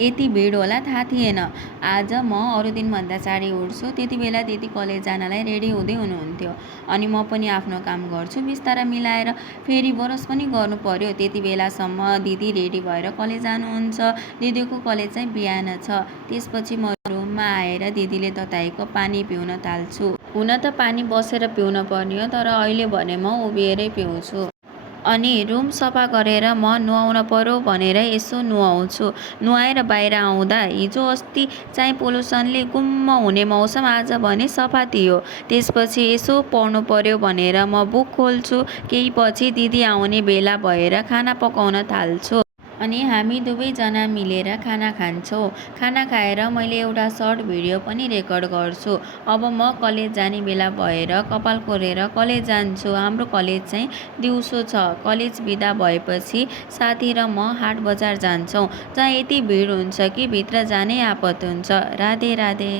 यति भिड होला थाहा थिएन। आज म अरू दिनभन्दा चाँडै उठ्छु। त्यति बेला दिदी कलेज जानलाई रेडी हुँदै हुनुहुन्थ्यो। अनि म पनि आफ्नो काम गर्छु बिस्तारा मिलाएर। फेरि ब्रस पनि गर्नु पर्यो। त्यति बेलासम्म दिदी रेडी भएर कलेज जानुहुन्छ। दिदीको कलेज चाहिँ बिहान छ। त्यसपछि म रुममा आएर दिदीले तताएको पानी पिउन थाल्छु। हुन त पानी बसेर पिउन पर्ने हो, तर अहिले भने म उभिएरै पिउँछु। अनि रुम सफा गरेर म नुहाउन पर्यो भनेर यसो नुहाउँछु। नुहाएर बाहिर आउँदा हिजो अस्ति चाहिँ पोल्युसनले गुम्म हुने मौसम, आज भने सफा थियो। त्यसपछि यसो पढ्नु पर्यो भनेर म बुक खोल्छु। केही पछि दिदी आउने बेला भएर खाना पकाउन थाल्छु। अनि हामी दुवैजना मिलेर खाना खान्छौँ। खाना खाएर मैले एउटा सर्ट भिडियो पनि रेकर्ड गर्छु। अब म कलेज जाने बेला भएर कपाल कोरेर कलेज जान्छु। हाम्रो कलेज चाहिँ दिउँसो छ। कलेज बिदा भएपछि साथी र म हाट बजार जान्छौँ, जहाँ यति भिड हुन्छ कि भित्र जानै आपत हुन्छ। राधे राधे।